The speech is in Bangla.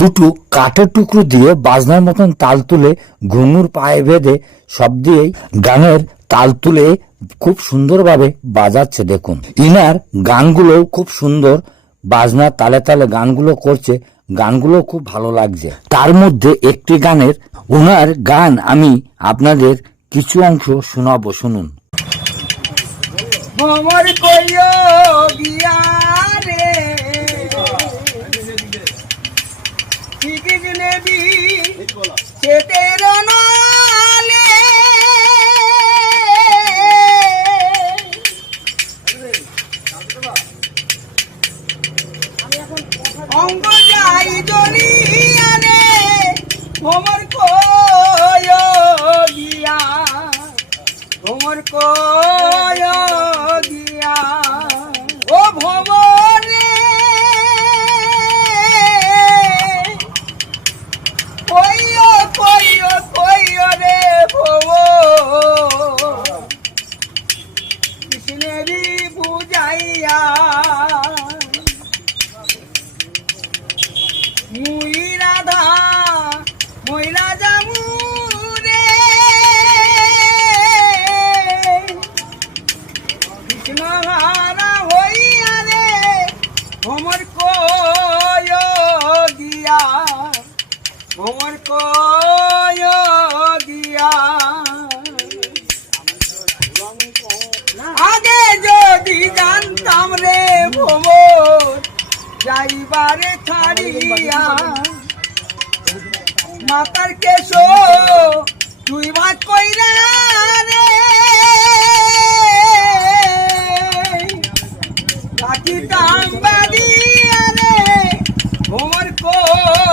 দুটো কাঠের টুকরো দিয়ে বাজনার মতন তাল তুলে ঘুঙুর পায়ে বেঁধে সব দিয়েই গানের তাল তুলে খুব সুন্দরভাবে বাজাচ্ছে। দেখুন ইনার গানগুলো খুব সুন্দর, বাজনার তালে তালে গানগুলো করছে, গানগুলো খুব ভালো লাগছে। তার মধ্যে একটি গানের ওনার গান আমি আপনাদের কিছু অংশ শোনাবো, শুনুন। ভ্রমর কইও গিয়া রে ঠিক নেবি সেতের নালে অঙ্গ যাই জড়িয়ানে ভ্রমর কইও গিয়া ভ্রমর কইও গিয়া ও ভ্রমরে কইও কইও কইও রে ভ্রমর কৃষ্ণেরই বুঝাইয়া মুই রাধা মই রাজা মুরে কৃষ্ণ হারা হইয়া রে ভ্রমর কয় দিয়া ভ্রমর কয় দিয়া আগে যদি জানতাম রে ভ্রমর যাইবারে ছাড়িয়া মাতার কেশো তুই ভাত কইরা রে রাখিতাম বাদিয়া রে ভ্রমর কয়